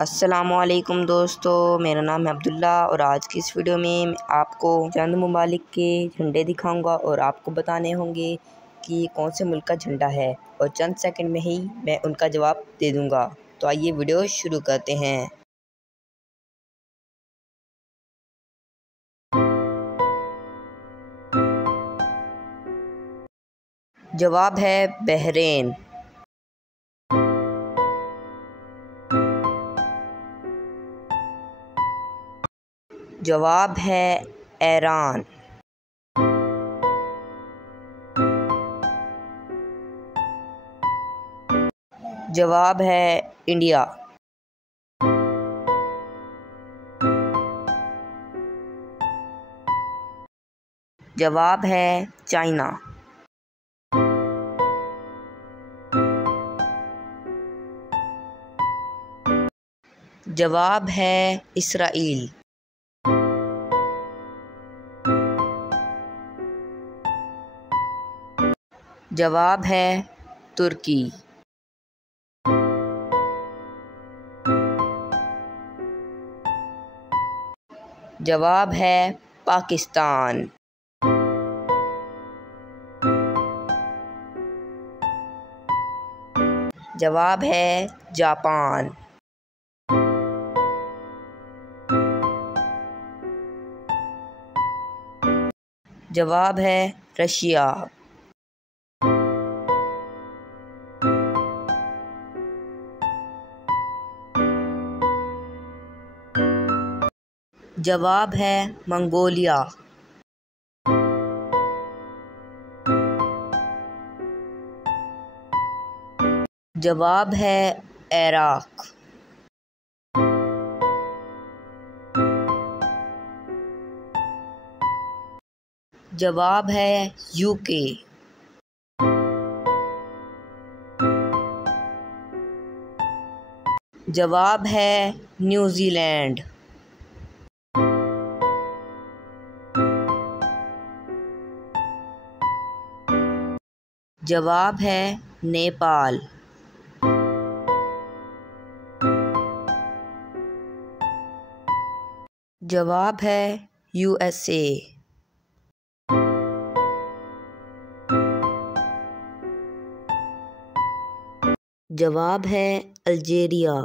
अस्सलामुअलैकुम दोस्तों, मेरा नाम है अब्दुल्ला और आज की इस वीडियो में मैं आपको चंद ममालिक के झंडे दिखाऊंगा और आपको बताने होंगे कि कौन से मुल्क का झंडा है और चंद सेकंड में ही मैं उनका जवाब दे दूंगा। तो आइए वीडियो शुरू करते हैं। जवाब है बहरीन। जवाब है ईरान। जवाब है इंडिया। जवाब है चाइना। जवाब है इसराइल। जवाब है तुर्की। जवाब है पाकिस्तान। जवाब है जापान। जवाब है रशिया। जवाब है मंगोलिया। जवाब है इराक। जवाब है यूके। जवाब है न्यूजीलैंड। जवाब है नेपाल। जवाब है यूएसए। जवाब है अल्जीरिया।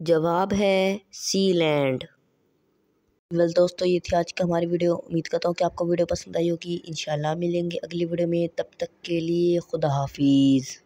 जवाब है सीलैंड। वेल दोस्तों, ये थी आज की हमारी वीडियो। उम्मीद करता हूँ कि आपको वीडियो पसंद आई होगी। इंशाल्लाह मिलेंगे अगली वीडियो में, तब तक के लिए खुदा हाफिज़।